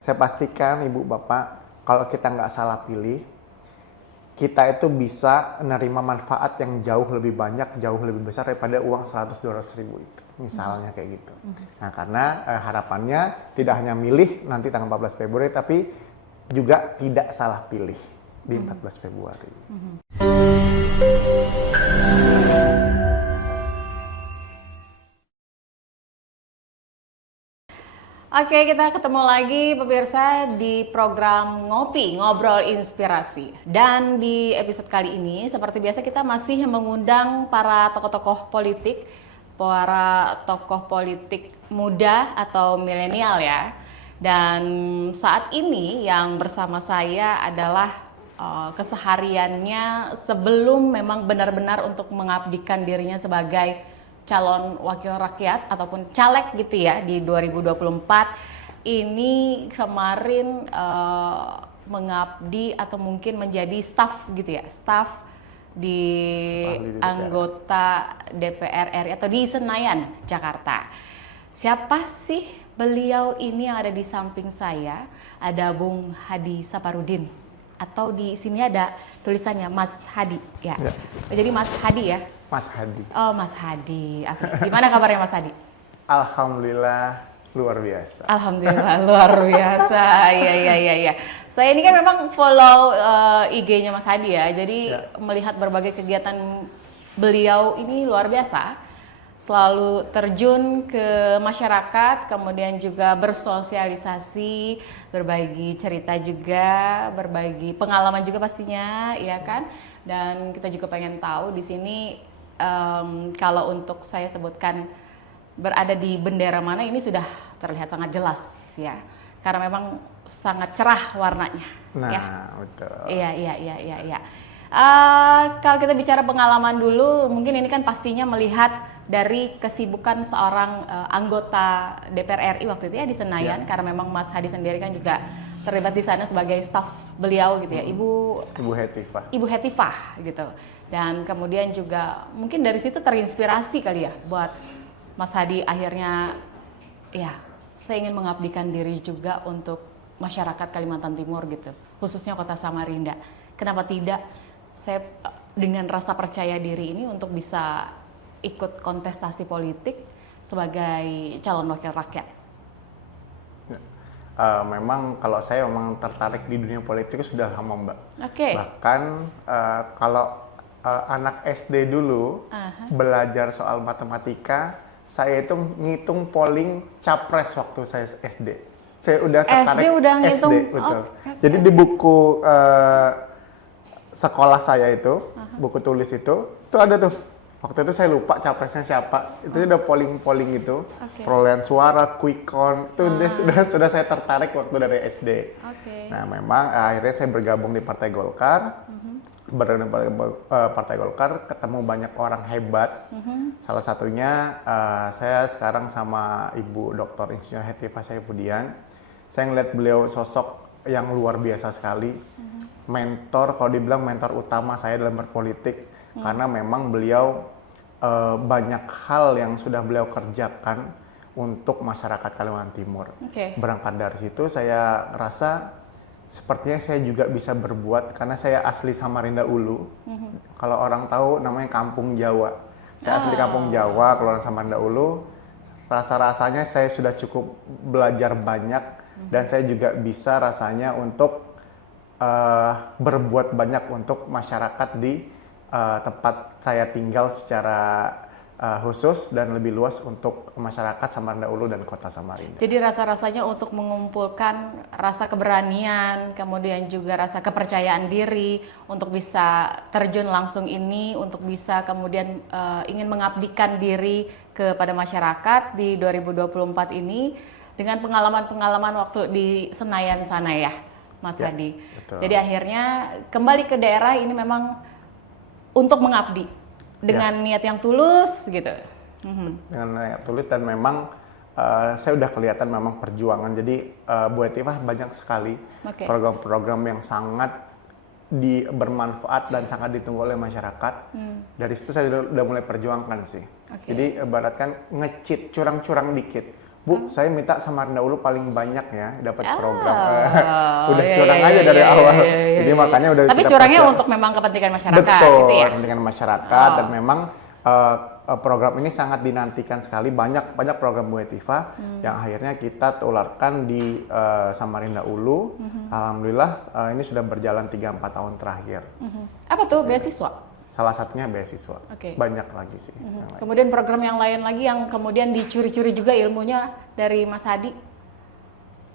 Saya pastikan Ibu Bapak, kalau kita nggak salah pilih, kita itu bisa menerima manfaat yang jauh lebih banyak, jauh lebih besar daripada uang 100-200 ribu itu. Misalnya kayak gitu. Nah, karena harapannya tidak hanya milih nanti tanggal 14 Februari, tapi juga tidak salah pilih di 14 Februari. Oke, kita ketemu lagi pemirsa di program Ngopi, Ngobrol Inspirasi. Dan di episode kali ini, seperti biasa kita masih mengundang para tokoh-tokoh politik, para tokoh politik muda atau milenial ya. Dan saat ini yang bersama saya adalah kesehariannya sebelum memang benar-benar untuk mengabdikan dirinya sebagai calon wakil rakyat ataupun caleg gitu ya di 2024 ini kemarin mengabdi atau mungkin menjadi staf gitu ya, staf di anggota DPR RI atau di Senayan, Jakarta. Siapa sih beliau ini yang ada di samping saya? Ada Bung Hadi Saparudin atau di sini ada tulisannya Mas Hadi ya. Jadi Mas Hadi ya. Mas Hadi. Oh, Mas Hadi. Gimana kabarnya Mas Hadi? Alhamdulillah luar biasa. Alhamdulillah luar biasa. Iya. Saya ini kan memang follow IG-nya Mas Hadi ya. Jadi melihat berbagai kegiatan beliau ini luar biasa. Selalu terjun ke masyarakat, kemudian juga bersosialisasi, berbagi cerita juga, berbagi pengalaman juga pastinya, ya kan? Dan kita juga pengen tahu di sini kalau untuk saya sebutkan berada di bendera mana ini sudah terlihat sangat jelas ya, karena memang sangat cerah warnanya. Nah, ya. betul. Iya. Kalau kita bicara pengalaman dulu, mungkin ini kan pastinya melihat dari kesibukan seorang anggota DPR RI waktu itu ya di Senayan, karena memang Mas Hadi sendiri kan juga terlibat di sana sebagai staf beliau gitu ya, Ibu Hetifah gitu. Dan kemudian juga mungkin dari situ terinspirasi kali ya buat Mas Hadi akhirnya ya saya ingin mengabdikan diri juga untuk masyarakat Kalimantan Timur gitu, khususnya Kota Samarinda. Kenapa tidak saya dengan rasa percaya diri ini untuk bisa ikut kontestasi politik sebagai calon wakil rakyat. Memang kalau saya memang tertarik di dunia politik sudah lama, Mbak. Oke. Bahkan kalau anak SD dulu belajar soal matematika, saya itu ngitung polling capres waktu saya SD. Saya udah tertarik SD udah ngitung. SD, betul. Jadi di buku sekolah saya itu, buku tulis itu ada tuh. Waktu itu saya lupa capresnya siapa. Itu udah polling itu, perolehan suara, quick count. Itu sudah saya tertarik waktu dari SD. Nah, memang akhirnya saya bergabung di Partai Golkar. Bergabung di Partai Golkar, ketemu banyak orang hebat. Salah satunya saya sekarang sama Ibu Dr. Insinyur Hetifah Saifudian. Saya ngeliat beliau sosok yang luar biasa sekali. Mentor, kalau dibilang mentor utama saya dalam berpolitik. Karena memang beliau banyak hal yang sudah beliau kerjakan untuk masyarakat Kalimantan Timur. Berangkat dari situ saya rasa sepertinya saya juga bisa berbuat, karena saya asli Samarinda Ulu. Kalau orang tahu namanya Kampung Jawa. Saya asli Kampung Jawa, keluaran Samarinda Ulu. Rasa-rasanya saya sudah cukup belajar banyak dan saya juga bisa rasanya untuk berbuat banyak untuk masyarakat di tempat saya tinggal secara khusus dan lebih luas untuk masyarakat Samarinda Ulu dan Kota Samarinda. Jadi rasa-rasanya untuk mengumpulkan rasa keberanian, kemudian juga rasa kepercayaan diri untuk bisa terjun langsung ini, untuk bisa kemudian ingin mengabdikan diri kepada masyarakat di 2024 ini dengan pengalaman-pengalaman waktu di Senayan sana ya, Mas Hadi. Betul. Jadi akhirnya kembali ke daerah ini memang untuk mengabdi dengan niat yang tulus gitu. Dengan niat tulus, dan memang saya udah kelihatan memang perjuangan. Jadi Bu Hetifah banyak sekali program-program yang sangat bermanfaat dan sangat ditunggu oleh masyarakat. Dari situ saya udah mulai perjuangkan sih. Jadi ibaratkan ngecit curang-curang dikit Bu, saya minta Samarinda Ulu paling banyak ya dapat program. Udah iya, curang iya, aja iya, dari iya, awal. iya, iya, Jadi iya. makanya udah Tapi kita curangnya persiap- untuk memang kepentingan masyarakat Betul, gitu ya. kepentingan masyarakat Oh. dan memang program ini sangat dinantikan sekali. Banyak program Bu Hetiva yang akhirnya kita tularkan di Samarinda Ulu. Alhamdulillah ini sudah berjalan 3-4 tahun terakhir. Apa tuh beasiswa? Salah satunya beasiswa. Oke. Banyak lagi sih. yang lain. Kemudian program yang lain lagi yang kemudian dicuri-curi juga ilmunya dari Mas Hadi,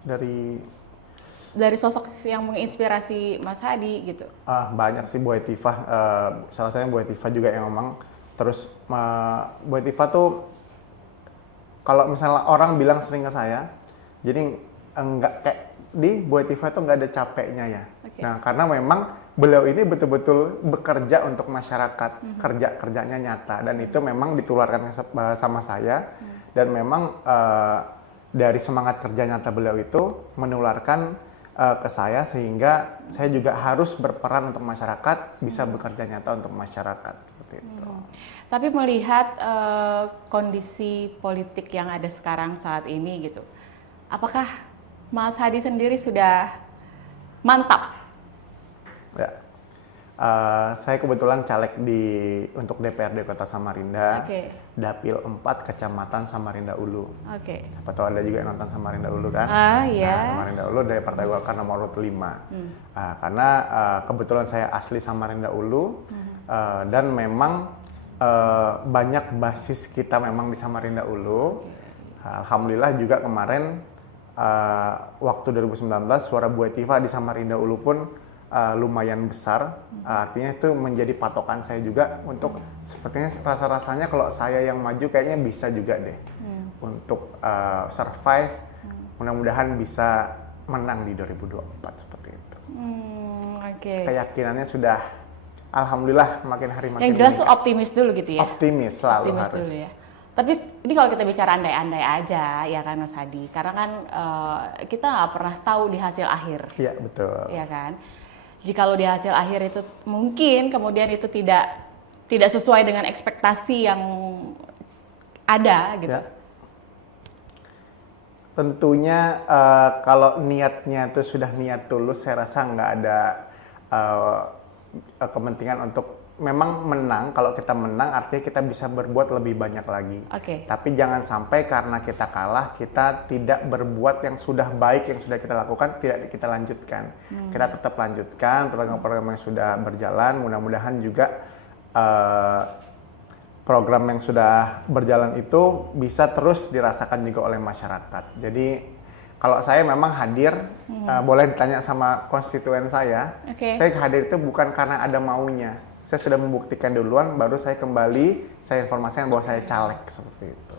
dari sosok yang menginspirasi Mas Hadi gitu. Banyak sih Bu Hetiva. Salah satunya Bu Hetiva juga yang memang terus Bu Hetiva tuh kalau misalnya orang bilang sering ke saya, jadi enggak kayak di Bu Hetiva itu enggak ada capeknya ya. Oke. Nah, karena memang beliau ini betul-betul bekerja untuk masyarakat, kerjanya nyata dan itu memang ditularkan sama saya dan memang dari semangat kerja nyata beliau itu menularkan ke saya sehingga saya juga harus berperan untuk masyarakat, bisa bekerja nyata untuk masyarakat seperti itu. Tapi melihat kondisi politik yang ada sekarang saat ini gitu, apakah Mas Hadi sendiri sudah mantap? Ya, saya kebetulan caleg untuk DPRD Kota Samarinda, Oke. Dapil 4 Kecamatan Samarinda Ulu. Oke. Apa tahu ada juga yang nonton Samarinda Ulu kan? Iya. Nah, Samarinda Ulu dari Partai Golkar nomor urut 5. Karena kebetulan saya asli Samarinda Ulu dan memang banyak basis kita memang di Samarinda Ulu. Alhamdulillah juga kemarin waktu 2019 suara Bu Hetiva di Samarinda Ulu pun lumayan besar, artinya itu menjadi patokan saya juga untuk sepertinya rasa-rasanya kalau saya yang maju kayaknya bisa juga deh untuk survive, mudah-mudahan bisa menang di 2024 seperti itu. Oke. Keyakinannya sudah, alhamdulillah makin hari makin Yang jelas tuh meningkat. optimis dulu gitu ya. Optimis selalu Optimis harus. dulu ya. Tapi ini kalau kita bicara andai-andai aja ya kan Mas Hadi, karena kan kita nggak pernah tahu di hasil akhir. Iya betul. Ya kan? Jikalau di hasil akhir itu mungkin kemudian itu tidak sesuai dengan ekspektasi yang ada gitu. Ya. Tentunya kalau niatnya itu sudah niat tulus, saya rasa nggak ada kepentingan untuk memang menang. Kalau kita menang artinya kita bisa berbuat lebih banyak lagi. Oke. Tapi jangan sampai karena kita kalah, kita tidak berbuat yang sudah baik, yang sudah kita lakukan, tidak kita lanjutkan. Kita tetap lanjutkan program-program yang sudah berjalan, mudah-mudahan juga program yang sudah berjalan itu bisa terus dirasakan juga oleh masyarakat. Jadi kalau saya memang hadir, boleh ditanya sama konstituen saya, Oke. saya hadir itu bukan karena ada maunya. Saya sudah membuktikan duluan, baru saya kembali, saya informasikan bahwa saya caleg, seperti itu.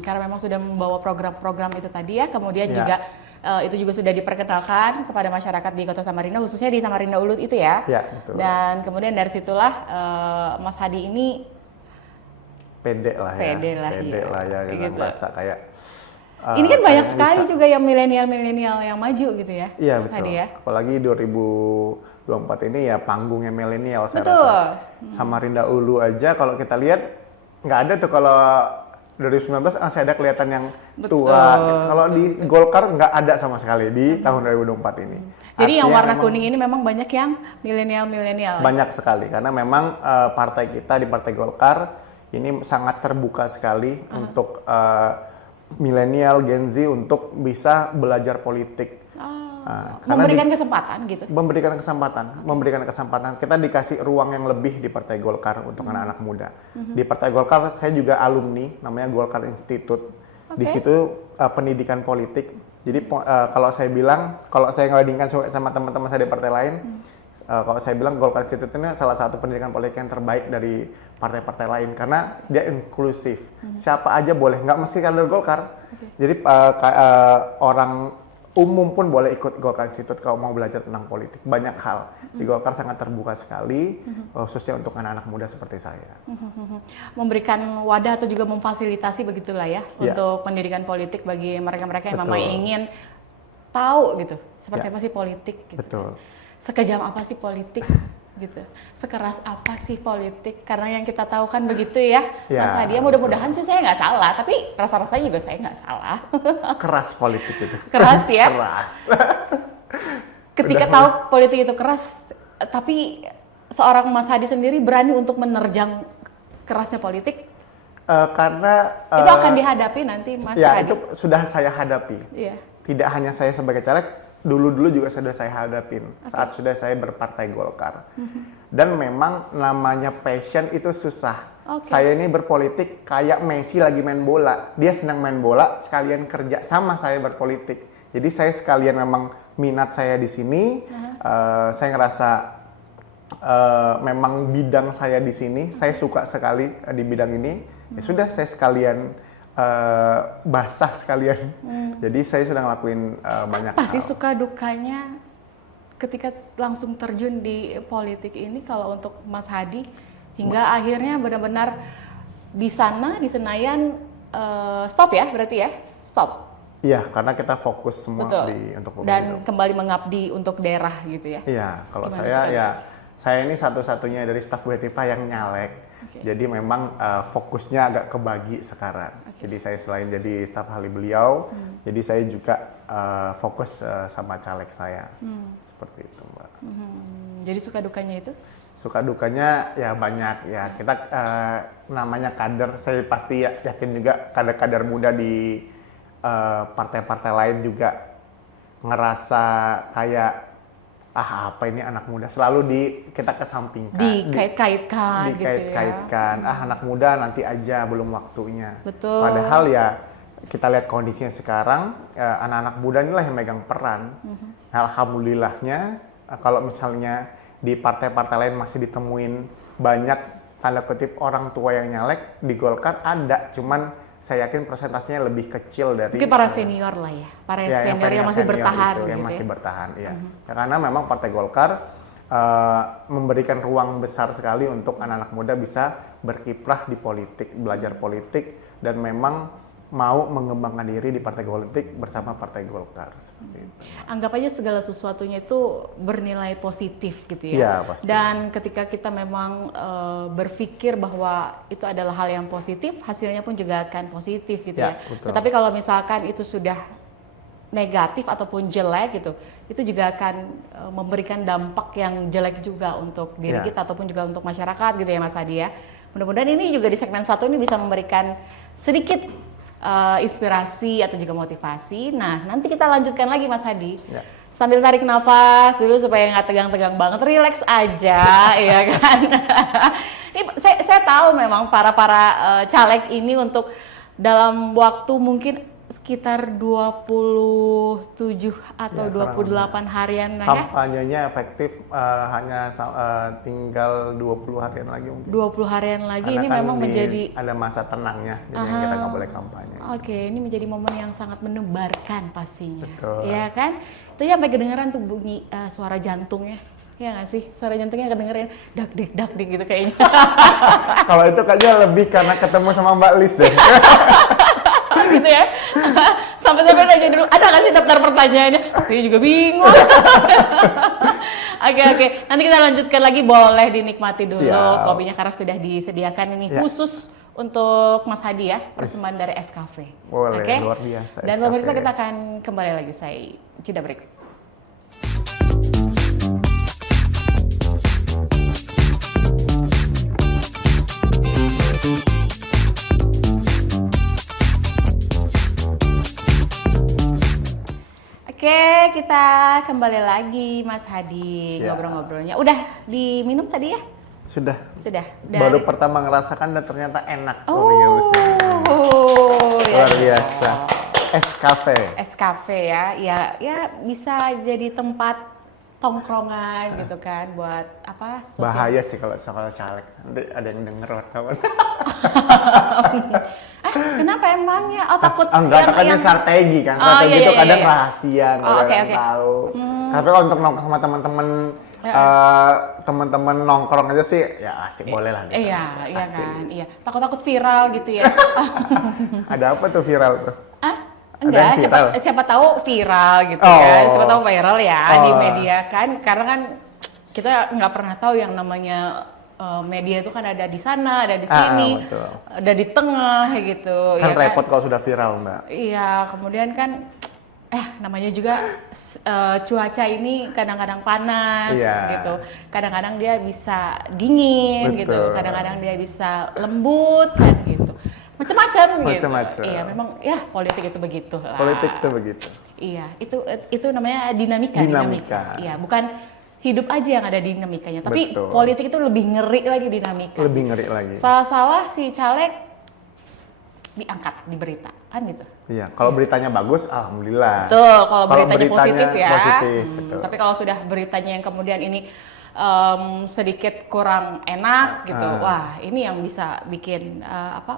Karena memang sudah membawa program-program itu tadi ya, kemudian Ya. juga itu juga sudah diperkenalkan kepada masyarakat di Kota Samarinda, khususnya di Samarinda Ulu itu ya. Ya, betul. Dan kemudian dari situlah Mas Hadi ini Pede lah ya. Pede lah, ya, kita gitu. merasa kayak... ini kan banyak kayaknya sekali bisa. juga yang milenial yang maju gitu ya. Iya Mas betul. Hadi ya. Apalagi 2024 ini ya panggungnya milenial saya Betul. rasa. Samarinda Ulu aja kalau kita lihat nggak ada tuh kalau 2019 masih ada kelihatan yang Betul, tua. Kalau di Golkar nggak ada sama sekali di tahun 2024 ini. Jadi yang Artinya warna memang kuning ini memang banyak yang milenial. banyak sekali karena memang partai kita di Partai Golkar ini sangat terbuka sekali untuk milenial, Gen Z untuk bisa belajar politik. Karena Memberikan kesempatan gitu. memberikan kesempatan. Kita dikasih ruang yang lebih di Partai Golkar untuk anak-anak muda. Di Partai Golkar saya juga alumni, namanya Golkar Institute. Di Oke. situ pendidikan politik. Jadi kalau saya ngebandingkan sama teman-teman saya di partai lain, kalau saya bilang Golkar Institute ini salah satu pendidikan politik yang terbaik dari partai-partai lain karena dia inklusif. Siapa aja boleh, nggak mesti kader Golkar. Jadi orang umum pun boleh ikut Golkar Institute kalau mau belajar tentang politik. Banyak hal. Di Golkar sangat terbuka sekali, khususnya untuk anak-anak muda seperti saya. Memberikan wadah atau juga memfasilitasi begitulah ya Ya. untuk pendidikan politik bagi mereka-mereka yang memang Betul. ingin tahu gitu seperti Ya. apa sih politik gitu. Betul. Sekejam apa sih politik gitu. Sekeras apa sih politik? Karena yang kita tahu kan begitu ya, Ya, Mas Hadi. Mudah-mudahan sih saya nggak salah, tapi rasa-rasanya juga saya nggak salah. Keras politik itu. Keras ya. Keras. Ketika tahu politik itu keras, tapi seorang Mas Hadi sendiri berani untuk menerjang kerasnya politik, Karena itu akan dihadapi nanti Mas ya Hadi. itu sudah saya hadapi. Iya. Tidak hanya saya sebagai caleg, dulu juga sudah saya hadapin saat sudah saya berpartai Golkar. Dan memang namanya passion itu susah. Saya ini berpolitik kayak Messi lagi main bola. Dia senang main bola, sekalian kerja sama saya berpolitik. Jadi saya sekalian memang minat saya di sini. Saya ngerasa memang bidang saya di sini. Saya suka sekali di bidang ini. Ya sudah, saya sekalian basah sekalian. Jadi saya sudah ngelakuin banyak Apa sih hal. suka dukanya ketika langsung terjun di politik ini kalau untuk Mas Hadi hingga akhirnya benar-benar di sana di Senayan stop ya berarti ya? Stop. Iya, karena kita fokus semua Betul. untuk Dan pemilu. kembali mengabdi untuk daerah gitu ya. Iya, kalau Gimana saya sukanya? ya saya ini satu-satunya dari staf Bu Hetifah yang nyalek. Jadi memang fokusnya agak kebagi sekarang. Jadi saya selain jadi staf ahli beliau, jadi saya juga fokus sama caleg saya. Seperti itu, Mbak. Jadi suka dukanya itu? Suka dukanya ya banyak ya. Kita namanya kader, saya pasti yakin juga kader-kader muda di partai-partai lain juga ngerasa kayak apa ini anak muda, selalu kita kesampingkan, Dikait-kaitkan gitu ya. dikait-kaitkan, anak muda nanti aja, belum waktunya. Betul. Padahal ya kita lihat kondisinya sekarang, anak-anak muda inilah yang megang peran. Alhamdulillahnya kalau misalnya di partai-partai lain masih ditemuin banyak tanda kutip orang tua yang nyalek, di Golkar ada, cuman saya yakin persentasenya lebih kecil dari Mungkin para senior lah ya, para ya, senior yang masih senior bertahan itu, gitu yang ya. masih bertahan, ya. Ya, karena memang Partai Golkar memberikan ruang besar sekali untuk anak-anak muda bisa berkiprah di politik, belajar politik, dan memang mau mengembangkan diri di partai politik bersama Partai Golkar. Seperti itu. Anggap aja segala sesuatunya itu bernilai positif gitu ya. Iya, pasti. Dan ketika kita memang berpikir bahwa itu adalah hal yang positif, hasilnya pun juga akan positif gitu ya. Betul. Tetapi kalau misalkan itu sudah negatif ataupun jelek gitu, itu juga akan memberikan dampak yang jelek juga untuk diri kita ataupun juga untuk masyarakat gitu ya Mas Hadi ya. Mudah-mudahan ini juga di segmen 1 ini bisa memberikan sedikit inspirasi atau juga motivasi. Nah, nanti kita lanjutkan lagi Mas Hadi. Ya. Sambil tarik nafas dulu supaya nggak tegang-tegang banget, relax aja, ya kan. Ini saya tahu memang para caleg ini untuk dalam waktu mungkin sekitar 27 atau Ya, 28 harian lah ya. Kampanyenya efektif hanya tinggal 20 harian lagi mungkin. 20 harian lagi. Karena ini kan memang menjadi ada masa tenangnya, jadi kita nggak boleh kampanye. Oke, ini menjadi momen yang sangat menebarkan pastinya. Betul. Iya kan? Itu ya sampai kedengeran tuh bunyi suara jantungnya. Ya nggak sih? Suara jantungnya kedengeran dak dik gitu kayaknya. Kalau itu kayaknya lebih karena ketemu sama Mbak Lis deh. Gitu ya. Sampai-sampai nanya dulu, ada nggak sih daftar pertanyaannya? Saya juga bingung. Oke. Nanti kita lanjutkan lagi, boleh dinikmati dulu. Siap. Kopinya karena sudah disediakan ini Ya. khusus untuk Mas Hadi ya, persembahan dari SKF. Boleh, Oke? luar biasa. Dan SKF. pemirsa kita akan kembali lagi, saya jeda berikut. Oke, kita kembali lagi Mas Hadi Siap. ngobrol-ngobrolnya. Udah diminum tadi ya? Sudah. Sudah. Baru pertama ngerasakan dan ternyata enak. Oh, Luar biasa. SKF. SKF ya bisa jadi tempat tongkrongan gitu kan buat apa? Bahaya sih kalau soal caleg. Nanti ada yang denger wartawan. Kenapa emangnya? Oh takut Enggak, kan ini strategi kan. Strategi itu kadang rahasia, nggak ada yang tahu. Tapi kalau untuk nongkrong sama teman-teman teman-teman nongkrong aja sih ya asik, boleh lah gitu. Iya kan. Iya. Takut-takut viral gitu ya. Ada apa tuh viral tuh? Enggak, yang viral? siapa tahu viral gitu Oh. kan. Siapa tahu viral ya di Oh. media kan. Karena kan kita nggak pernah tahu yang namanya media itu kan ada di sana, ada di sini, betul. ada di tengah gitu. Kan ya repot kalau sudah viral, Mbak. Iya, kemudian kan namanya juga cuaca ini kadang-kadang panas gitu. Kadang-kadang dia bisa dingin Betul. gitu. Kadang-kadang dia bisa lembut kan gitu. Macam-macam gitu. Macam-macam. Iya, memang ya politik itu begitu lah. Politik itu begitu. Iya, itu namanya dinamika. Iya, bukan hidup aja yang ada dinamikanya, tapi Betul. politik itu lebih ngeri lagi dinamika. Lebih ngeri lagi. Salah-salah si caleg diangkat di berita, kan gitu. Iya, kalau beritanya bagus, alhamdulillah. Betul, kalau beritanya beritanya positif ya. positif, betul. Tapi kalau sudah beritanya yang kemudian ini sedikit kurang enak gitu, wah ini yang bisa bikin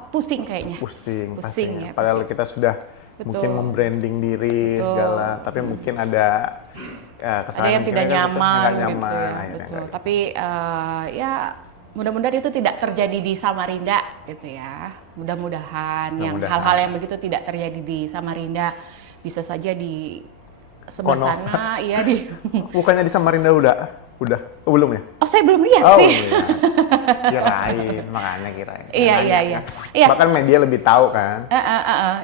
pusing kayaknya. Pusing ya. Padahal pusing. kita sudah Betul. mungkin membranding diri Betul. segala, tapi mungkin ada Ada yang tidak nyaman gitu ya. akhirnya Betul. nggak. Tapi ya mudah-mudahan itu tidak terjadi di Samarinda gitu ya. Mudah-mudahan yang hal-hal yang begitu tidak terjadi di Samarinda, bisa saja di sebelah sana ya di Bukannya di Samarinda udah belum ya? Oh, saya belum lihat sih. Kirain, makanya kirain. Iya. Bahkan media lebih tahu kan.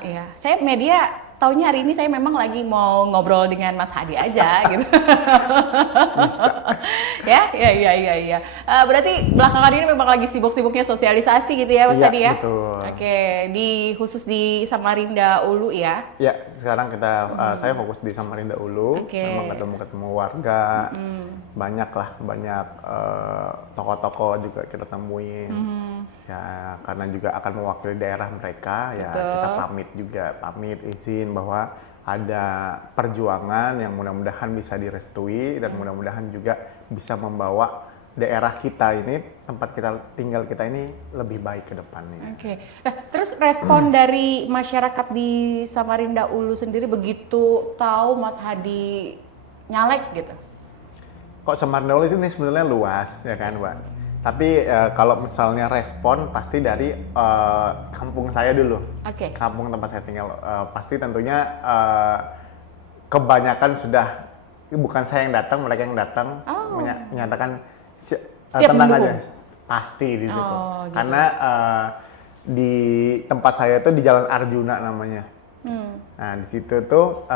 Iya. Saya media taunya hari ini saya memang lagi mau ngobrol dengan Mas Hadi aja gitu. Bisa. Iya. Berarti belakangan ini memang lagi sibuk-sibuknya sosialisasi gitu ya Mas Hadi ya? Betul. Oke, khusus di Samarinda Ulu ya? Ya, sekarang saya fokus di Samarinda Ulu. Memang ketemu warga. Banyak tokoh-tokoh juga kita temuin. Ya, karena juga akan mewakili daerah mereka, ya kita pamit izin bahwa ada perjuangan yang mudah-mudahan bisa direstui dan mudah-mudahan juga bisa membawa daerah kita ini, tempat kita tinggal kita ini lebih baik ke depannya. Oke. Nah, terus respon dari masyarakat di Samarinda Ulu sendiri begitu tahu Mas Hadi nyalek gitu? Kok Samarinda Ulu ini sebenarnya luas ya kan, Mbak? Tapi kalau misalnya respon pasti dari kampung saya dulu. Oke. Kampung tempat saya tinggal pasti tentunya kebanyakan sudah bukan saya yang datang, mereka yang datang menyatakan siap tenang mendukung. aja, pasti didukung. Gitu. Karena di tempat saya itu di Jalan Arjuna namanya. Nah di situ tuh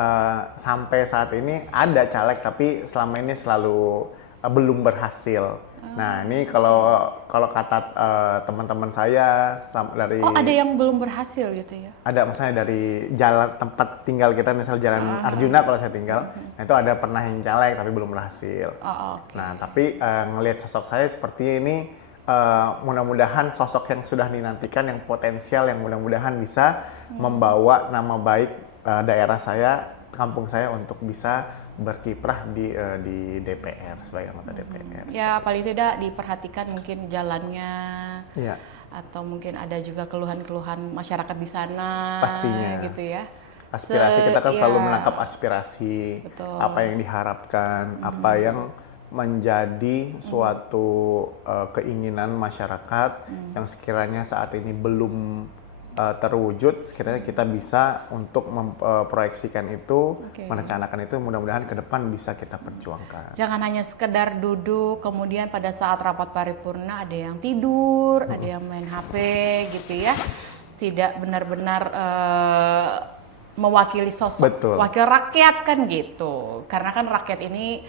sampai saat ini ada caleg tapi selama ini selalu belum berhasil. Nah ini kalau kata teman-teman saya dari ada yang belum berhasil gitu ya? Ada, misalnya dari jalan tempat tinggal kita, misal Jalan Arjuna kalau saya tinggal, nah itu ada pernah yang caleg tapi belum berhasil. Okay. Nah tapi ngelihat sosok saya seperti ini, mudah-mudahan sosok yang sudah dinantikan, yang potensial, yang mudah-mudahan bisa membawa nama baik daerah saya, kampung saya untuk bisa berkiprah di DPR sebagai anggota DPR. Ya paling tidak diperhatikan mungkin jalannya. Iya. Atau mungkin ada juga keluhan-keluhan masyarakat di sana. Pastinya. Gitu ya. Aspirasi kita kan selalu menangkap aspirasi. Betul. Apa yang diharapkan, apa yang menjadi suatu keinginan masyarakat yang sekiranya saat ini belum terwujud, sekiranya kita bisa untuk memproyeksikan itu, merencanakan itu, mudah-mudahan ke depan bisa kita perjuangkan. Jangan hanya sekedar duduk, kemudian pada saat rapat paripurna ada yang tidur, ada yang main HP gitu ya. Tidak benar-benar mewakili sosok wakil rakyat kan gitu. Karena kan rakyat ini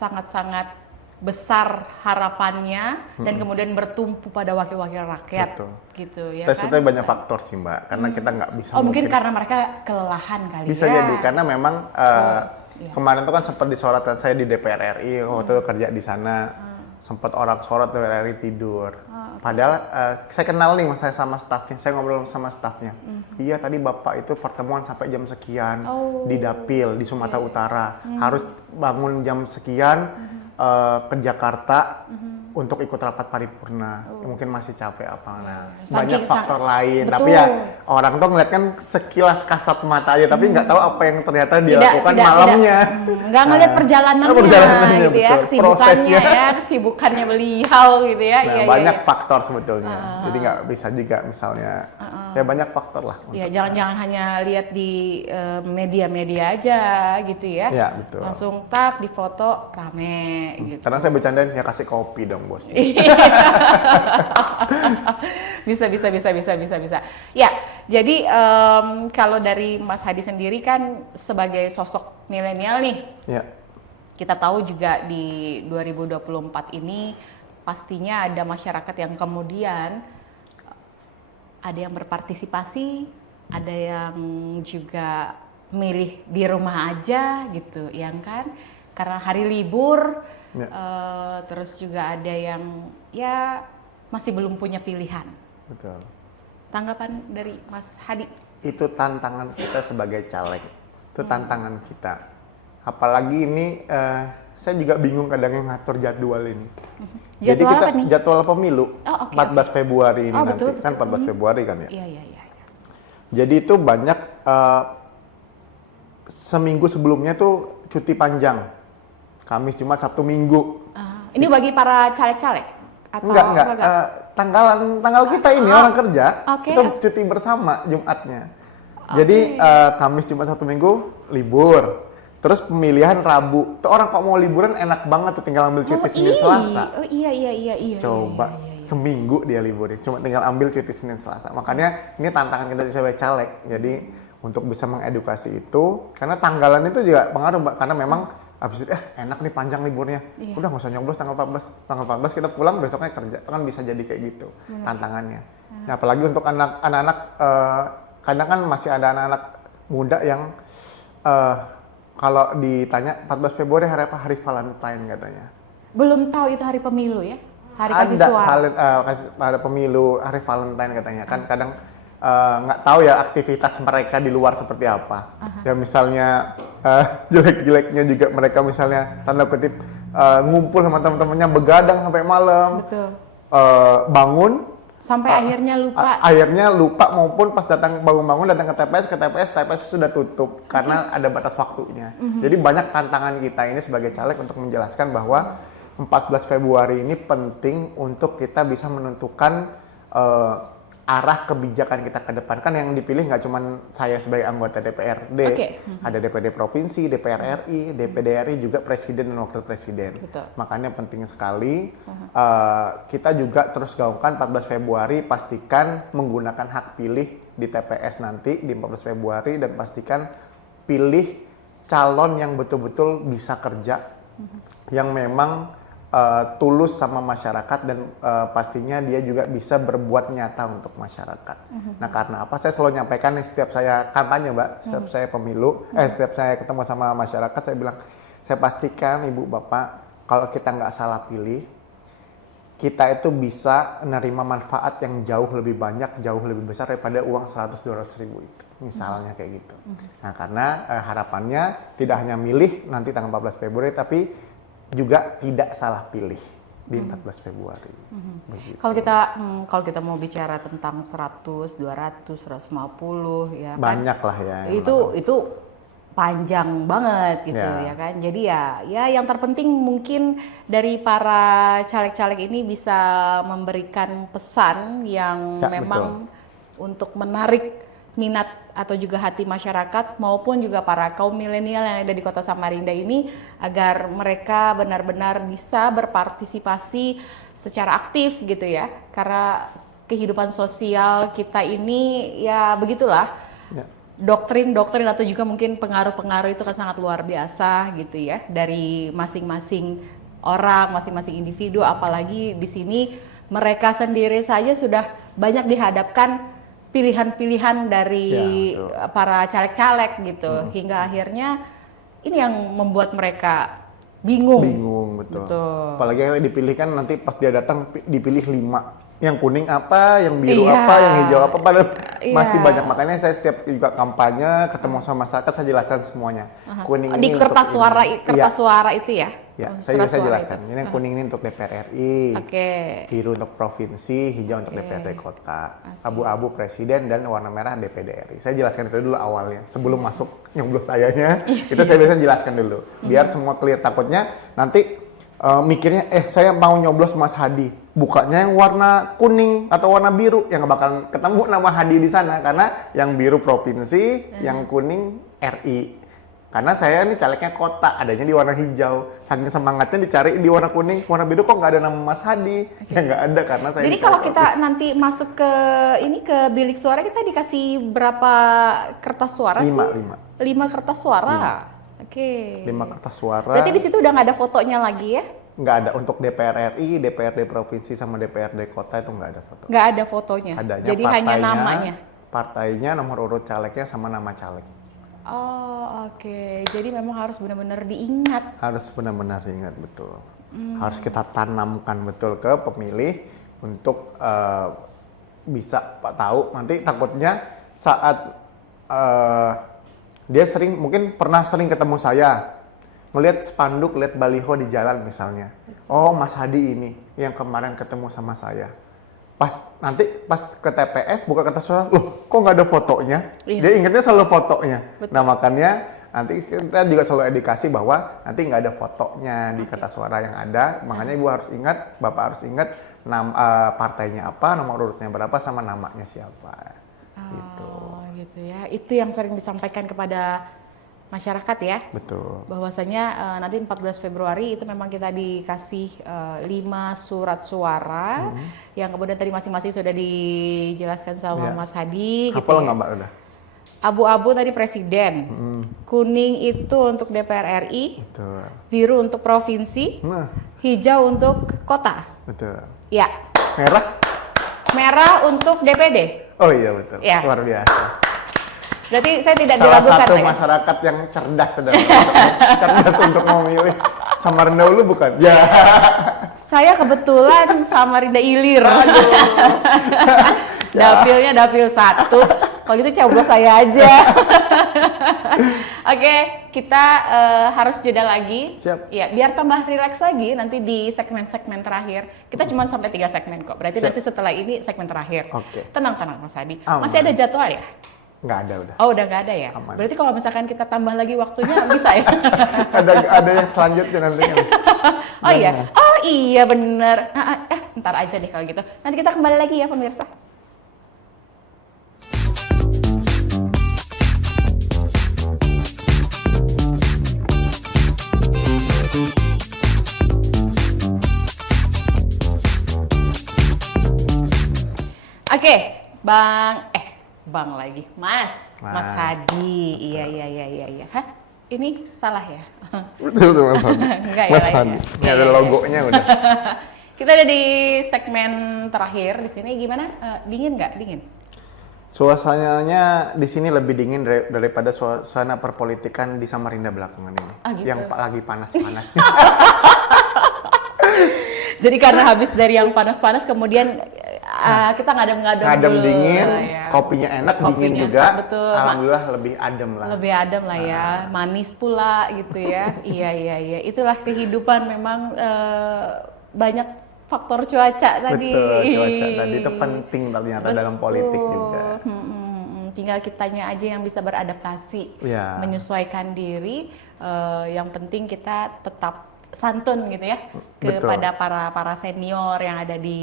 sangat-sangat besar harapannya dan kemudian bertumpu pada wakil-wakil rakyat. Gitu ya. Tapi sebetulnya banyak faktor sih Mbak, karena kita nggak bisa. Mungkin karena mereka kelelahan kali bisa ya. Jadi karena memang kemarin tuh kan sempat disorotkan saya di DPR RI waktu kerja di sana, sempat orang sorot DPR RI tidur. Padahal saya kenal nih saya sama stafnya, saya ngobrol sama stafnya. Iya tadi Bapak itu pertemuan sampai jam sekian di Dapil di Sumatera Utara, harus bangun jam sekian ke Jakarta untuk ikut rapat paripurna, mungkin masih capek apa, nah Saking- banyak faktor lain. betul. Tapi ya orang tuh ngeliat kan sekilas kasat mata aja, tapi nggak tahu apa yang ternyata dia lakukan tidak, malamnya. nggak ngeliat perjalanannya, perjalanannya, gitu ya, betul. kesibukannya Prosesnya. ya, kesibukannya beliau gitu ya. Nah, Iya, banyak iya. faktor sebetulnya, jadi nggak bisa juga misalnya, ya banyak faktor lah. Ya, jangan-jangan hanya lihat di media-media aja gitu ya. Ya, betul. Langsung tak difoto rame gitu. Karena saya bercandain ya kasih kopi dong bos. bisa. Ya, jadi kalau dari Mas Hadi sendiri kan sebagai sosok milenial nih, Ya, kita tahu juga di 2024 ini pastinya ada masyarakat yang kemudian ada yang berpartisipasi, ada yang juga milih di rumah aja gitu, yang kan karena hari libur. Ya. Terus juga ada yang ya masih belum punya pilihan. betul. Tanggapan dari Mas Hadi? Itu tantangan kita sebagai caleg, itu tantangan kita. Apalagi ini saya juga bingung kadang yang ngatur jadwal ini. Jadi Jadwal kita apa nih? jadwal pemilu Oh, oke, 14 Februari ini Oh, nanti, betul. kan 14 Februari kan ya. Iya. Jadi itu banyak seminggu sebelumnya tuh cuti panjang. Kamis, Jumat, Sabtu, Minggu. Ini bagi para caleg-caleg? Atau Enggak. Tanggal kita ini orang kerja, Oke. kita cuti bersama Jumatnya. Jadi Kamis, Jumat, Sabtu, Minggu libur. Terus pemilihan Rabu. Tuh orang kok mau liburan enak banget tuh, tinggal ambil cuti Senin Selasa. Oh iya. Coba seminggu dia liburin, cuma tinggal ambil cuti Senin Selasa. Makanya ini tantangan kita sebagai caleg. Jadi untuk bisa mengedukasi itu, karena tanggalan itu juga pengaruh, Mbak. Karena memang habis itu enak nih panjang liburnya. Udah nggak usah nyoblos tanggal 14. Tanggal 14 kita pulang, besoknya kerja. Kan bisa jadi kayak gitu tantangannya. Nah, apalagi untuk anak-anak kadang kan masih ada anak-anak muda yang kalau ditanya 14 Februari hari apa? Hari Valentine katanya. Belum tahu itu hari pemilu ya? Hari kasih suara. Ada pemilu hari Valentine katanya. Kan kadang nggak tahu ya aktivitas mereka di luar seperti apa. Ya misalnya jelek-jeleknya juga mereka misalnya tanda kutip ngumpul sama teman-temannya begadang sampai malam. Betul. Bangun Sampai akhirnya lupa. akhirnya lupa, maupun pas bangun-bangun datang ke TPS sudah tutup karena ada batas waktunya. Jadi banyak tantangan kita ini sebagai caleg untuk menjelaskan bahwa 14 Februari ini penting untuk kita bisa menentukan arah kebijakan kita ke depan. Kan yang dipilih nggak cuma saya sebagai anggota DPRD, ada DPD Provinsi, DPR RI, DPD RI, juga Presiden dan Wakil Presiden. Betul. Makanya penting sekali kita juga terus gaungkan 14 Februari, pastikan menggunakan hak pilih di TPS nanti di 14 Februari, dan pastikan pilih calon yang betul-betul bisa kerja, yang memang tulus sama masyarakat, dan pastinya dia juga bisa berbuat nyata untuk masyarakat. Nah, karena apa? Saya selalu nyampaikan nih setiap saya kampanye, Mbak, setiap saya pemilu, setiap saya ketemu sama masyarakat, saya bilang, saya pastikan Ibu Bapak, kalau kita nggak salah pilih, kita itu bisa menerima manfaat yang jauh lebih banyak, jauh lebih besar daripada uang 100-200 ribu itu. Misalnya kayak gitu. Nah, karena harapannya tidak hanya milih nanti tanggal 14 Februari, tapi juga tidak salah pilih di 14 Februari. Begitu. Kalau kita mau bicara tentang 100, 200, 150 ya kan. Banyak lah ya. Itu panjang banget gitu ya kan. Jadi ya yang terpenting mungkin dari para caleg-caleg ini bisa memberikan pesan yang memang untuk menarik minat atau juga hati masyarakat maupun juga para kaum milenial yang ada di Kota Samarinda ini, agar mereka benar-benar bisa berpartisipasi secara aktif gitu ya. Karena kehidupan sosial kita ini ya begitulah. Doktrin-doktrin atau juga mungkin pengaruh-pengaruh itu kan sangat luar biasa gitu ya, dari masing-masing orang, masing-masing individu, apalagi di sini mereka sendiri saja sudah banyak dihadapkan pilihan-pilihan dari para caleg-caleg gitu, hingga akhirnya ini yang membuat mereka bingung. Betul. Apalagi yang dipilih kan nanti pas dia datang dipilih 5. Yang kuning apa, yang biru apa, yang hijau apa, padahal masih banyak. Makanya saya setiap juga kampanye ketemu sama masyarakat, saya jelaskan semuanya. Kuning di ini kertas suara itu ya. Ya, surat saya suara jelaskan. itu. Ini yang kuning ini untuk DPR RI, Oke. biru untuk provinsi, hijau untuk DPRD kota, abu-abu presiden, dan warna merah DPD RI. Saya jelaskan itu dulu awalnya, sebelum masuk nyoblos sayanya, itu saya biasanya jelaskan dulu, biar semua clear. Takutnya nanti mikirnya, saya mau nyoblos Mas Hadi, bukanya yang warna kuning atau warna biru, yang nggak bakal ketemu nama Hadi di sana, karena yang biru provinsi, yang kuning RI. Karena saya ini calegnya kota, adanya di warna hijau. Saking semangatnya dicari di warna kuning, warna biru kok nggak ada nama Mas Hadi? Ya nggak ada karena saya. Jadi kalau kita nanti masuk ke bilik suara, kita dikasih berapa kertas suara sih? 5 kertas suara. Oke. 5 kertas suara. Berarti di situ udah nggak ada fotonya lagi ya? Nggak ada untuk DPR RI, DPRD provinsi sama DPRD kota itu nggak ada foto. Nggak ada fotonya. Adanya jadi hanya namanya. Partainya, nomor urut calegnya sama nama caleg. Oh, oke. Jadi memang harus benar-benar diingat. Harus benar-benar ingat betul. Harus kita tanamkan betul ke pemilih untuk bisa tahu. Nanti takutnya saat dia mungkin pernah sering ketemu saya, ngelihat spanduk, lihat baliho di jalan misalnya. Oh, Mas Hadi ini yang kemarin ketemu sama saya. Nanti pas ke TPS buka kertas suara, loh kok nggak ada fotonya? Iya. Dia ingatnya selalu fotonya. Betul. Nah makanya nanti kita juga selalu edukasi bahwa nanti nggak ada fotonya di kertas suara yang ada. Makanya Ibu harus ingat, Bapak harus ingat partainya apa, nomor urutnya berapa, sama namanya siapa. Gitu. Gitu ya. Itu yang sering disampaikan kepada masyarakat ya. Betul. Bahwasanya nanti 14 Februari itu memang kita dikasih 5 surat suara yang kemudian tadi masing-masing sudah dijelaskan sama Mas Hadi. Hafal gitu nggak ya. Mbak udah? Abu-abu tadi presiden, kuning itu untuk DPR RI, Betul. biru untuk provinsi, Nah, hijau untuk kota. betul. Ya, Merah? merah untuk DPD. Oh iya betul. Ya. Luar biasa. Berarti saya tidak Salah diragukan satu ya? masyarakat yang cerdas cerdas untuk memilih. Samarinda Ulu bukan? Ya. Saya kebetulan Samarinda Ilir. Dapilnya dapil 1. Kalau gitu coblos saya aja. Oke, kita harus jeda lagi. Siap. Ya, biar tambah rileks lagi nanti di segmen-segmen terakhir. Kita cuma sampai 3 segmen kok. Berarti Siap. nanti setelah ini segmen terakhir. Oke. Tenang-tenang Mas Hadi. Aman. Masih ada jadwal ya? Nggak ada udah. Oh, udah nggak ada ya? Aman. Berarti kalau misalkan kita tambah lagi waktunya bisa ya? ada yang selanjutnya nanti kan. Oh iya, oh iya bener. Ntar aja deh kalau gitu. Nanti kita kembali lagi ya pemirsa. Oke, Bang lagi, Mas Hadi. Iya. Hah? Ini salah ya? Betul Mas Hadi. Enggak ya, Mas lainnya. Hadi. Ini ada Iya. logonya udah. Kita ada di segmen terakhir di sini. Gimana? Dingin nggak? Dingin? Suasananya di sini lebih dingin daripada suasana perpolitikan di Samarinda belakangan ini. Gitu. Yang lagi panas-panas. Jadi karena habis dari yang panas-panas kemudian kita ngadem-ngadem dulu. Dingin, ya. kopinya enak, dingin Kopinya, juga. betul. Alhamdulillah lebih adem lah. Lebih adem lah ya, manis pula gitu ya. Iya. Itulah kehidupan memang banyak faktor cuaca tadi. Betul, cuaca tadi itu penting ternyata dalam politik juga. Tinggal kitanya aja yang bisa beradaptasi, Ya. menyesuaikan diri. Yang penting kita tetap santun gitu ya Betul. kepada para senior yang ada di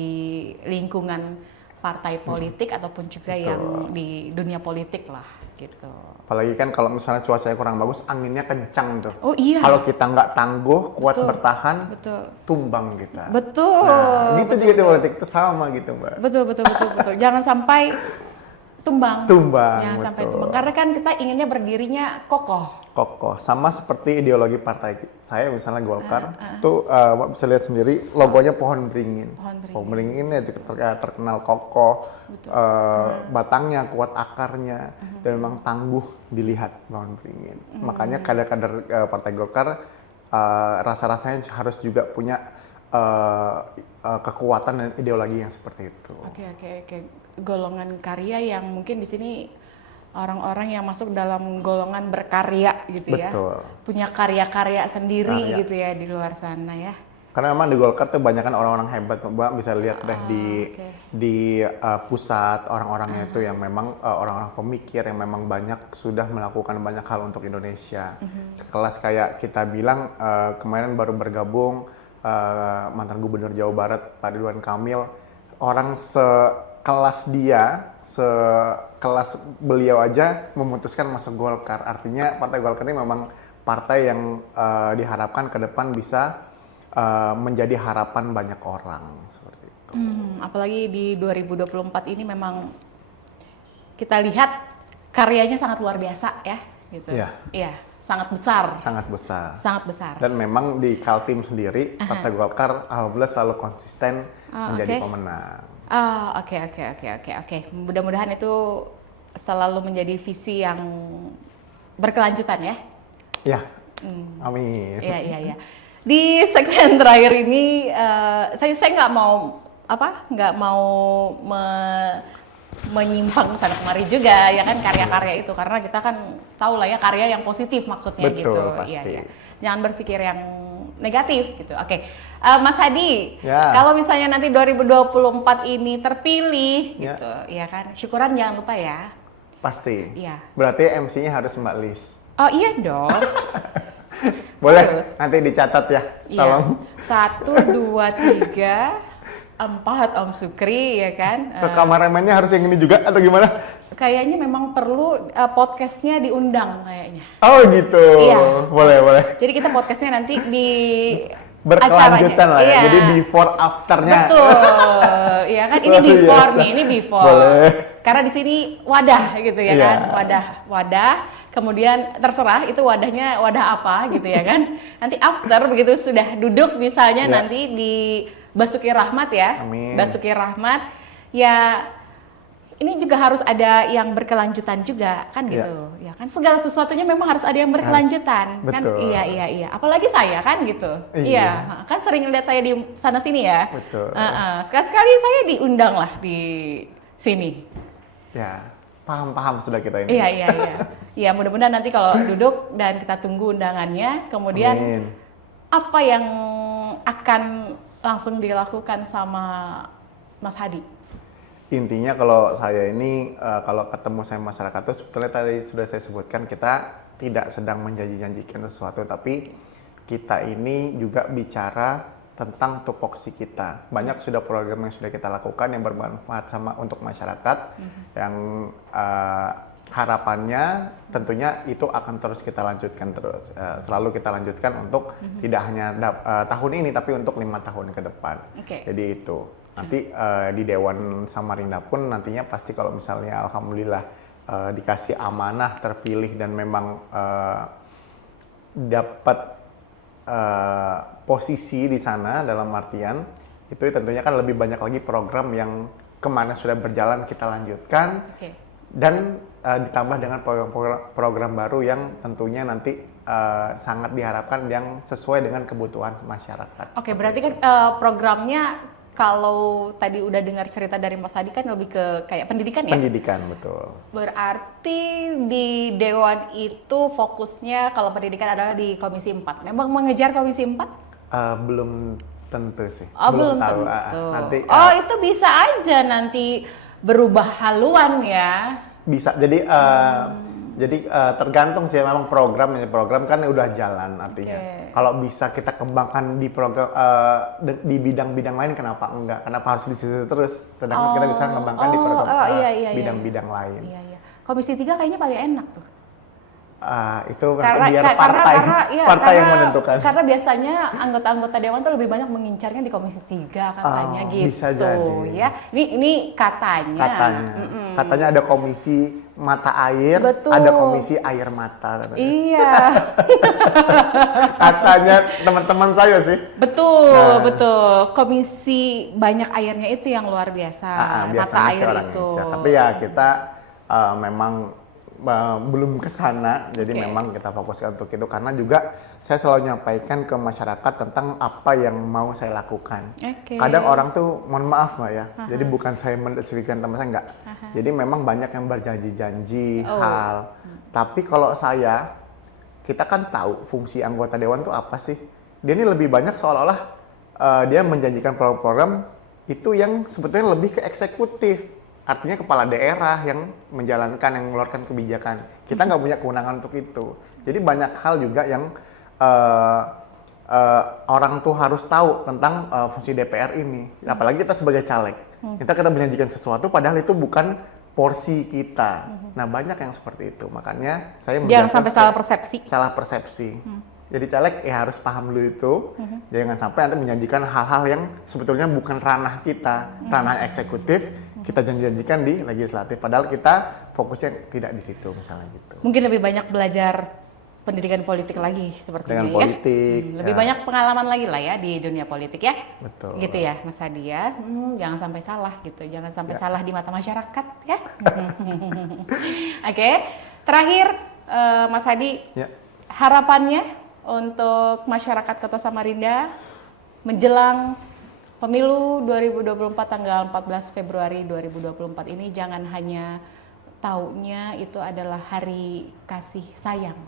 lingkungan partai politik ataupun juga yang di dunia politik lah gitu. Apalagi kan kalau misalnya cuacanya kurang bagus, anginnya kencang tuh. Oh iya. Kalau kita nggak tangguh, kuat Betul. bertahan, Betul. tumbang kita. Betul. Nah, gitu juga di politik itu sama gitu Mbak. Betul. Jangan sampai tumbang. Tumbang, Jangan sampai betul. tumbang. Karena kan kita inginnya berdirinya kokoh. Kokoh, sama seperti ideologi partai saya misalnya Golkar, tuh Mbak bisa lihat sendiri logonya pohon beringin. Pohon beringin ya terkenal kokoh, batangnya kuat, akarnya, dan memang tangguh dilihat pohon beringin. Makanya kader-kader Partai Golkar rasa-rasanya harus juga punya kekuatan dan ideologi yang seperti itu. Oke. Golongan karya yang mungkin di sini orang-orang yang masuk dalam golongan berkarya gitu ya. Betul. Punya karya-karya sendiri gitu ya di luar sana ya. Karena memang di Golkar tuh banyak kan orang-orang hebat, Mbak bisa lihat deh di pusat orang-orangnya itu yang memang orang-orang pemikir yang memang banyak sudah melakukan banyak hal untuk Indonesia. Sekelas kayak kita bilang kemarin baru bergabung mantan Gubernur Jawa Barat Pak Ridwan Kamil, orang sekelas dia, sekelas beliau aja memutuskan masuk Golkar. Artinya Partai Golkar ini memang partai yang diharapkan ke depan bisa menjadi harapan banyak orang seperti itu. Apalagi di 2024 ini memang kita lihat karyanya sangat luar biasa ya, gitu. Iya, sangat besar. Sangat besar. Sangat besar. Dan memang di Kaltim sendiri, Partai Golkar alhamdulillah selalu konsisten menjadi pemenang. Oke. Mudah-mudahan itu selalu menjadi visi yang berkelanjutan ya. Ya, amin. Iya. Di segmen terakhir ini saya nggak mau menyimpang sana kemari juga ya kan karya-karya itu, karena kita kan tahu lah ya karya yang positif maksudnya. Betul, gitu. pasti. Iya. Jangan berpikir yang negatif gitu. Oke. Mas Hadi, kalau misalnya nanti 2024 ini terpilih gitu, ya kan, syukuran jangan lupa ya. Pasti. Iya. Berarti MC-nya harus Mbak Lis. Oh iya dong. Boleh, Terus. nanti dicatat ya, tolong. 1, 2, 3, 4 Om Sukri ya kan. Ke kameramennya harus yang ini juga atau gimana? Kayaknya memang perlu podcastnya diundang kayaknya. Oh gitu. Iya. Boleh. Jadi kita podcastnya nanti di Berkelanjutan lah ya. Iya. Jadi before afternya. Betul. Iya kan ini Luar before biasa. nih, ini before. Boleh. Karena di sini wadah gitu ya Iya. kan. Wadah. Kemudian terserah itu wadahnya wadah apa gitu ya kan. Nanti after begitu sudah duduk misalnya nanti di Basuki Rahmat ya. Amin. Basuki Rahmat ya, ini juga harus ada yang berkelanjutan juga kan gitu. Ya kan segala sesuatunya memang harus ada yang berkelanjutan kan. Betul. Iya. Apalagi saya kan gitu. Iya. Kan sering lihat saya di sana sini ya. Betul. Sekali-sekali saya diundang lah di sini. Ya, paham sudah kita ini. Iya. Iya, mudah-mudahan nanti kalau duduk dan kita tunggu undangannya, kemudian Amin. apa yang akan langsung dilakukan sama Mas Hadi? Intinya kalau saya ini kalau ketemu sama masyarakat itu sebetulnya tadi sudah saya sebutkan, kita tidak sedang menjanji-janjikan sesuatu, tapi kita ini juga bicara tentang tupoksi kita. Banyak sudah program yang sudah kita lakukan yang bermanfaat untuk masyarakat, yang harapannya tentunya itu akan terus kita lanjutkan terus. Selalu kita lanjutkan untuk tidak hanya tahun ini tapi untuk 5 tahun ke depan. Jadi itu. Nanti di Dewan Samarinda pun nantinya pasti kalau misalnya alhamdulillah dikasih amanah, terpilih dan memang dapat posisi di sana, dalam artian itu tentunya kan lebih banyak lagi program yang kemana sudah berjalan kita lanjutkan, dan ditambah dengan program baru yang tentunya nanti sangat diharapkan yang sesuai dengan kebutuhan masyarakat. Berarti kan programnya kalau tadi udah dengar cerita dari Mas Hadi kan lebih ke kayak pendidikan ya? Pendidikan, betul. Berarti di Dewan itu fokusnya kalau pendidikan adalah di Komisi 4. Memang mengejar Komisi 4? Belum tentu sih. Belum tahu. tentu. Nanti, itu bisa aja nanti berubah haluan ya? Bisa. Jadi tergantung sih, memang program kan udah jalan artinya. Kalau bisa kita kembangkan di program di bidang-bidang lain, kenapa enggak? Kenapa harus di situ terus? Sedangkan kita bisa kembangkan di program bidang-bidang lain. Iya. Komisi 3 kayaknya paling enak tuh. Itu biar partai yang menentukan. Karena biasanya anggota-anggota dewan tuh lebih banyak mengincarnya di Komisi 3 katanya gitu. Bisa jadi. Ya. Ini katanya. Katanya ada komisi mata air, betul. Ada komisi air mata. Katanya. Iya. Katanya teman-teman saya sih. Betul. Komisi banyak airnya itu yang luar biasa. Mata air itu. Tapi ya kita memang belum ke sana, jadi memang kita fokuskan untuk itu karena juga saya selalu menyampaikan ke masyarakat tentang apa yang mau saya lakukan. Kadang orang tuh, mohon maaf Mbak ya, jadi bukan saya mendiskreditkan teman saya, enggak. Jadi memang banyak yang berjanji-janji hal, tapi kalau kita kan tahu fungsi anggota dewan tuh apa sih? Dia ini lebih banyak seolah-olah dia menjanjikan program-program itu yang sebetulnya lebih ke eksekutif. Artinya kepala daerah yang menjalankan, yang mengeluarkan kebijakan. Kita nggak punya kewenangan untuk itu. Jadi banyak hal juga yang orang tuh harus tahu tentang fungsi DPR ini. Apalagi kita sebagai caleg. Kita menjanjikan sesuatu padahal itu bukan porsi kita. Nah banyak yang seperti itu. Makanya saya jangan sampai salah persepsi. Salah persepsi. Jadi caleg ya harus paham dulu itu. Jangan sampai nanti menjanjikan hal-hal yang sebetulnya bukan ranah kita, ranah eksekutif. Kita janjikan di legislatif, padahal kita fokusnya tidak di situ misalnya gitu. Mungkin lebih banyak belajar pendidikan politik lagi sepertinya dengan politik, lebih banyak pengalaman lagi lah ya di dunia politik ya. Betul. Gitu ya Mas Hadi ya. Jangan sampai salah gitu, jangan sampai salah di mata masyarakat ya. Oke, terakhir Mas Hadi, harapannya untuk masyarakat Kota Samarinda menjelang Pemilu 2024 tanggal 14 Februari 2024 ini jangan hanya taunya itu adalah hari kasih sayang,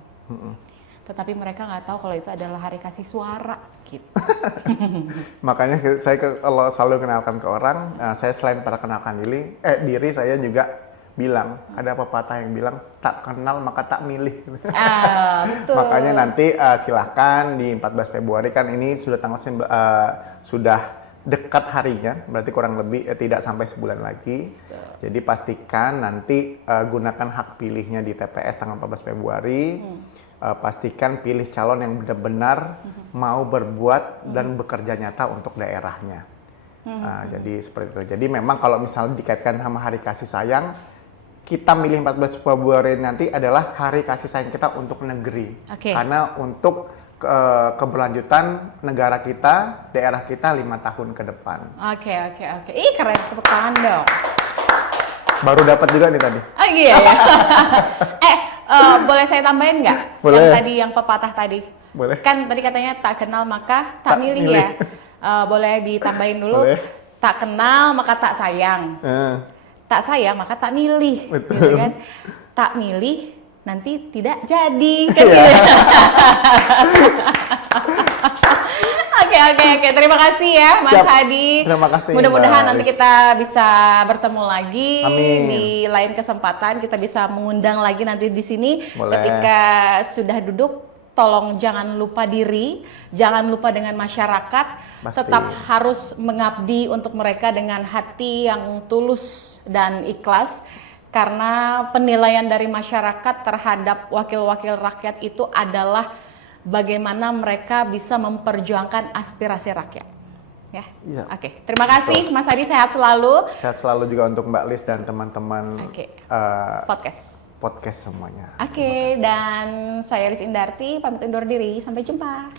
tetapi mereka nggak tahu kalau itu adalah hari kasih suara gitu. Makanya saya kalau selalu kenalkan ke orang, saya selain perkenalkan diri saya juga bilang, ada pepatah yang bilang tak kenal maka tak milih. Betul. Makanya nanti silahkan di 14 Februari kan ini sudah sudah dekat harinya, berarti kurang lebih tidak sampai sebulan lagi. Jadi pastikan nanti gunakan hak pilihnya di TPS tanggal 14 Februari. Pastikan pilih calon yang benar-benar mau berbuat dan bekerja nyata untuk daerahnya. Jadi seperti itu. Jadi memang kalau misalnya dikaitkan sama hari kasih sayang, kita milih 14 Februari nanti adalah hari kasih sayang kita untuk negeri. Karena untuk keberlanjutan negara kita, daerah kita 5 tahun ke depan. Oke. Ih keren, tepuk tangan dong. Baru dapat juga nih tadi. Oh iya ya. Boleh saya tambahin nggak? Boleh. Yang tadi, yang pepatah tadi. Boleh. Kan tadi katanya tak kenal maka tak milih ya. Boleh ditambahin dulu. Boleh. Tak kenal maka tak sayang. Tak sayang maka tak milih. Betul. Gitu kan? Tak milih nanti tidak jadi kan gitu. Oke. Terima kasih ya Mas Hadi. Terima kasih. Mudah-mudahan nanti kita bisa bertemu lagi. Amin. Di lain kesempatan kita bisa mengundang lagi nanti di sini. Boleh. Ketika sudah duduk, tolong jangan lupa diri, jangan lupa dengan masyarakat. Pasti. Tetap harus mengabdi untuk mereka dengan hati yang tulus dan ikhlas. Karena penilaian dari masyarakat terhadap wakil-wakil rakyat itu adalah bagaimana mereka bisa memperjuangkan aspirasi rakyat. Ya. Iya. Oke. Terima kasih Mas Hadi, sehat selalu. Sehat selalu juga untuk Mbak Lis dan teman-teman podcast semuanya. Oke, dan saya Lis Indarti pamit undur diri. Sampai jumpa.